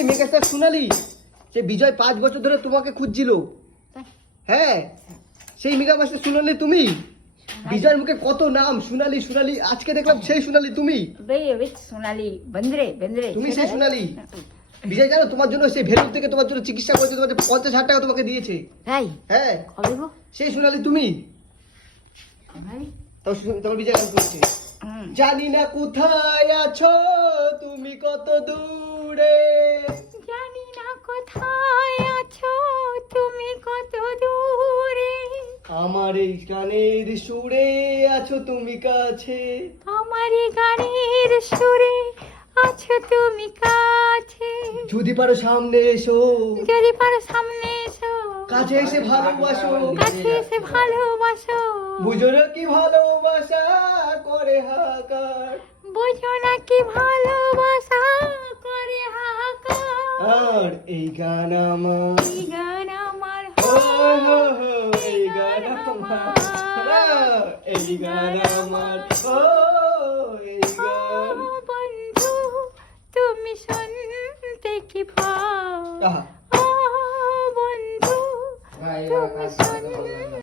সেই মেগাস্টার সোনালি, সে বিজয় 5 বছর ধরে তোমাকে খুঁজছিল। হ্যাঁ, সেই মেগাস্টার সোনালি তুমি। বিজয়ের মুখে কত নাম, সোনালি সোনালি, আজকে দেখলাম সেই সোনালি তুমি। সোনালি বন্দরে বন্দরে তুমি সেই সোনালি। বিজয় জানো তোমার জন্য সেই ভেলুর থেকে তোমার জন্য চিকিৎসা করেছে, তোমার 50,000 টাকা তোমাকে দিয়েছে। তাই? হ্যাঁ, কবে গো? সেই সোনালি তুমি। সোনালি? তোমার বিজয় গান করছে, জানি না কোথায় আছো তুমি কত দূরে, জানি না কোথায় আছো তুমি কত দূরে, আমার এই গানের সুরে আছো তুমি কাছে, আমার এই গানের সুরে আছো তুমি কাছে, যদি পারো সামনে এসো, যদি পারো সামনে এসো, কাছে এসে ভালোবাসো, কাছে এসে ভালোবাসো, বুঝো না কি ভালোবাসা করে হাহাকার, বুঝো না কি ভালোবাসা করে হাহাকার, আর এই গান আমার, এই গান আমার, ও হো হো, এই গান আমার, এই গান আমার, ও এই গান। বন্ধু তুমি শুনতে কি ভাও, আহা